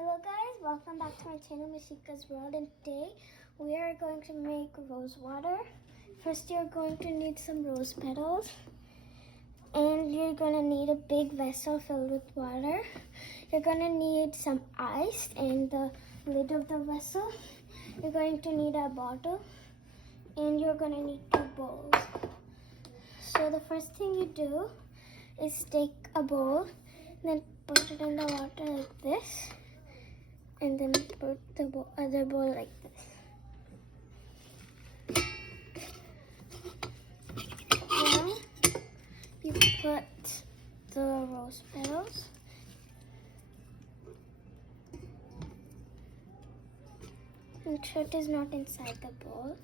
Hello guys, welcome back to my channel Mishika's World, and today we are going to make rose water. First you're going to need some rose petals, and you're going to need a big vessel filled with water. You're going to need some ice and the lid of the vessel. You're going to need a bottle, and you're going to need 2 bowls. So the first thing you do is take a bowl, then put it in the water like this, and then put the other bowl like this. Now you put the rose petals, make sure it is not inside the bowl.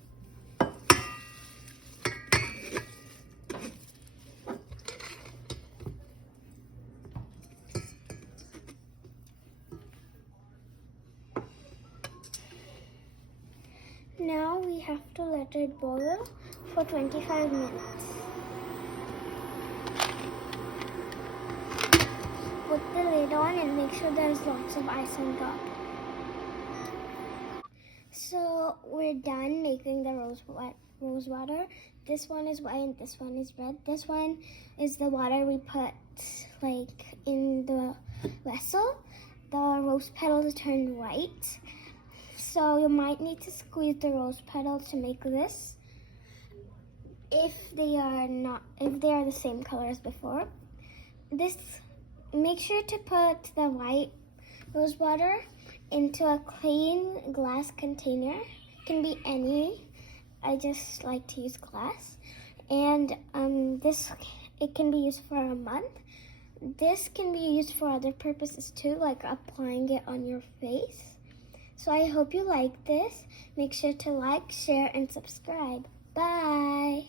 Now we have to let it boil for 25 minutes. Put the lid on and make sure there's lots of ice on top. So we're done making the rose water. This one is white, this one is red. This one is the water we put like in the vessel. The rose petals turned white. So you might need to squeeze the rose petals to make this, if they are the same color as before. Make sure to put the white rose water into a clean glass container. It can be any. I just like to use glass. And it can be used for a month. This can be used for other purposes too, like applying it on your face. So I hope you like this. Make sure to like, share, and subscribe. Bye!